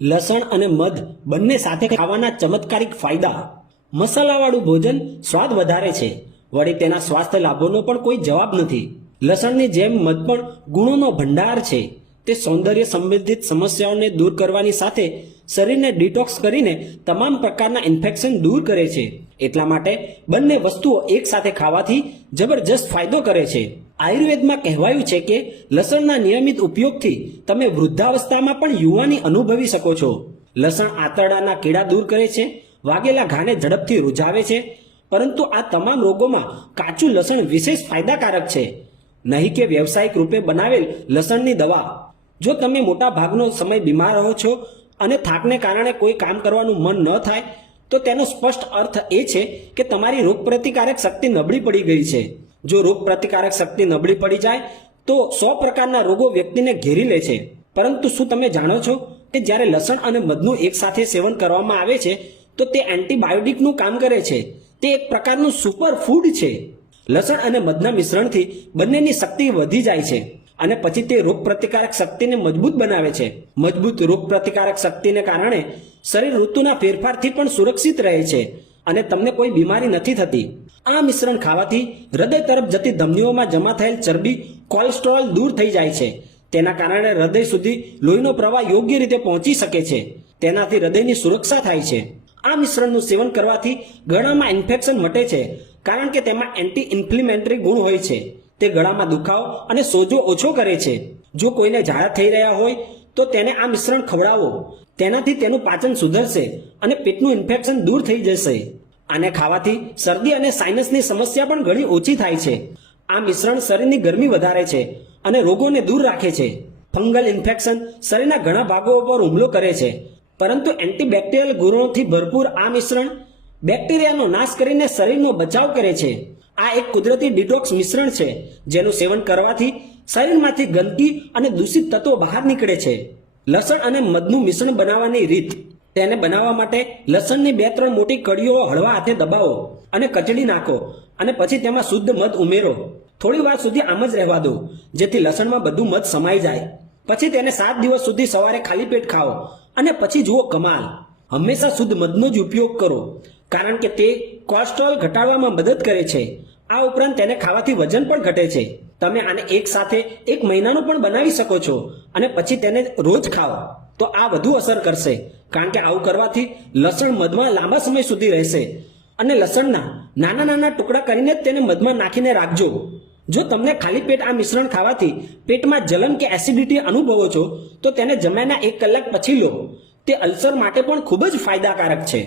લસણ અને મધ બંને સાથે ખાવાના ચમત્કારિક ફાયદા. મસાલાવાળું ભોજન સ્વાદ વધારે છે, વળી તેના સ્વાસ્થ્ય લાભોનો પણ કોઈ જવાબ નથી. લસણની જેમ મધ પણ ગુણોનો ભંડાર છે. તે સૌંદર્ય સંબંધિત સમસ્યાઓને દૂર કરવાની સાથે શરીરને ડિટોક્સ કરીને તમામ પ્રકારના ઇન્ફેક્શન દૂર કરે છે. એટલા માટે બંને વસ્તુઓ એકસાથે ખાવાથી જબરજસ્ત ફાયદો કરે છે. આયુર્વેદમાં કહેવાયું છે કે લસણના નિયમિત ઉપયોગથી તમે વૃદ્ધાવસ્થામાં પણ યુવાની અનુભવી શકો છો. લસણ આંતરડાના કીડા દૂર કરે છે, વાગેલા ઘાને ઝડપથી રૂઝાવે છે. પરંતુ આ તમામ રોગોમાં કાચું લસણ વિશેષ ફાયદાકારક છે, નહીં કે વ્યવસાયિક રૂપે બનાવેલ લસણની દવા. જો તમે મોટા ભાગનો સમય બીમાર રહો છો અને થાકને કારણે કોઈ કામ કરવાનું મન ન થાય, તો તેનો સ્પષ્ટ અર્થ એ છે કે તમારી રોગપ્રતિકારક શક્તિ નબળી પડી ગઈ છે. જો રોગપ્રતિકારક શક્તિ નબળી પડી જાય તો 100 પ્રકારના રોગો વ્યક્તિને ઘેરી લે છે. પરંતુ શું તમે જાણો છો કે જ્યારે લસણ અને મધનું એકસાથે સેવન કરવામાં આવે છે તો તે એન્ટીબાયોટિકનું કામ કરે છે. તે એક પ્રકારનું સુપર ફૂડ છે. લસણ અને મધના મિશ્રણથી બંનેની શક્તિ વધી જાય છે અને પછી તે રોગપ્રતિકારક શક્તિને મજબૂત બનાવે છે. મજબૂત રોગપ્રતિકારક શક્તિને કારણે શરીર ઋતુના ફેરફારથી પણ સુરક્ષિત રહે છે અને તમને કોઈ બીમારી નથી થતી. આ મિશ્રણ ખાવાથી હૃદય તરફ જતી ધમનીઓમાં જમા થયેલ ચરબી, કોલેસ્ટ્રોલ દૂર થઈ જાય છે. તેના કારણે હૃદય સુધી લોહીનો પ્રવાહ યોગ્ય રીતે પહોંચી શકે છે. તેનાથી હૃદયની સુરક્ષા થાય છે. આ મિશ્રણનું સેવન કરવાથી ગળામાં ઇન્ફેક્શન મટે છે, કારણ કે તેમાં એન્ટી ઇન્ફ્લેમેટરી ગુણ હોય છે. તે ગળામાં દુખાવો અને સોજો ઓછો કરે છે. જો કોઈને ઝાડા થઈ રહ્યા હોય તો તેને આ મિશ્રણ ખવડાવો. તેનાથી તેનું પાચન સુધરશે અને પેટનું ઇન્ફેક્શન દૂર થઈ જશે. આને ખાવાથી શરદી અને સાઇનસની સમસ્યા પણ ઘણી ઓછી થાય છે. આ મિશ્રણ શરીરની ગરમી વધારે છે અને રોગોને દૂર રાખે છે. ફંગલ ઇન્ફેક્શન શરીરના ઘણા ભાગો પર હુમલો કરે છે, પરંતુ એન્ટીબેક્ટેરિયલ ગુણોથી ભરપૂર આ મિશ્રણ બેક્ટેરિયાનો નાશ કરીને શરીરનો બચાવ કરે છે. આ એક કુદરતી ડિટોક્સ મિશ્રણ છે, જેનું સેવન કરવાથી શરીરમાંથી ગંદકી અને દૂષિત તત્વો બહાર નીકળે છે. લસણ અને મધનું મિશ્રણ બનાવવાની રીત. તેને બનાવવા માટે લસણની 2-3 મોટી કળીઓ હળવા હાથે દબાવો અને કચડી નાખો અને પછી તેમાં શુદ્ધ મધ ઉમેરો. થોડી વાર સુધી આમ જ રહેવા દો, જેથી લસણમાં બધું મધ સમાઈ જાય. પછી તેને 7 દિવસ સુધી સવારે ખાલી પેટ ખાઓ અને પછી જુઓ કમાલ. હંમેશા શુદ્ધ મધનો જ ઉપયોગ કરો, કારણ કે તે કોલેસ્ટ્રોલ ઘટાડવામાં મદદ કરે છે. આ ઉપરાંત તેને ખાવાથી વજન પણ ઘટે છે. તમે આને એક સાથે 1 મહિનાનું પણ બનાવી શકો છો અને પછી તેને રોજ ખાઓ તો આ વધુ અસર કરશે, કારણ કે આવું કરવાથી લસણ મધમાં લાંબા સમય સુધી રહેશે. અને લસણના નાના નાના ટુકડા કરીને જ તેને મધમાં નાખીને રાખજો. જો તમને ખાલી પેટ આ મિશ્રણ ખાવાથી પેટમાં જલન કે એસિડિટી અનુભવો છો તો તેને જમ્યાના 1 કલાક પછી લો. તે અલ્સર માટે પણ ખૂબ જ ફાયદાકારક છે.